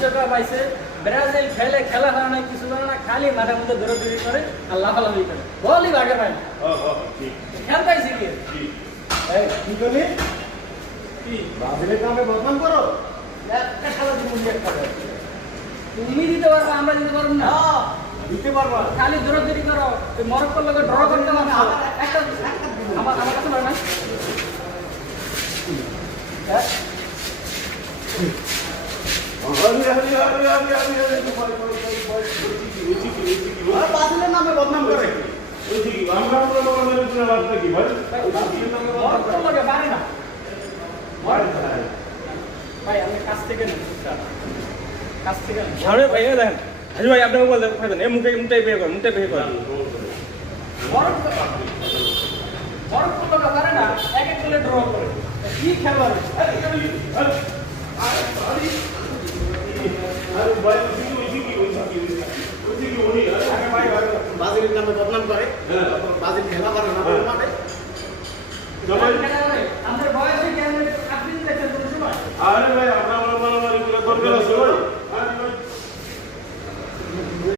বিশ্বকাপ পাইছে ব্রাজিল খেলা হয় না কিছু করে না খালি মাঠের মধ্যে দৌড়াদৌড়ি করে আর লাফালাফি করে বলই ভাগে পায় না খেল পাইছে কি কি করলি কি ব্রাজিলের নামে বদনাম করো একটা খেলা তুমি একটা তুমি দিতে পারবে আমরা দিতে পারবো না দিতে পারবা খালি দৌড়াদৌড়ি করো ওই মরক্কোর লোকে ড্র করতে পারবে একটা আমার কাছে পারে না ব্রাজিলের নামে বদনাম করে মরক্কোর লোকে পারে না ভাই আমি কাছ থেকে নেই কাছ থেকে নেই সামনে ভাই দেখেন হাজি ভাই আপনাকে বলতে পারেন এই মুখটাই বের করেন মুখটাই বের করেন মরক্কোর লোকে পারে না এক এক গোলে ড্র করে কি খেলোয়াড় ব্রাজিলের নামে বদনাম করে ব্রাজিল খেলা পারে না মাঠে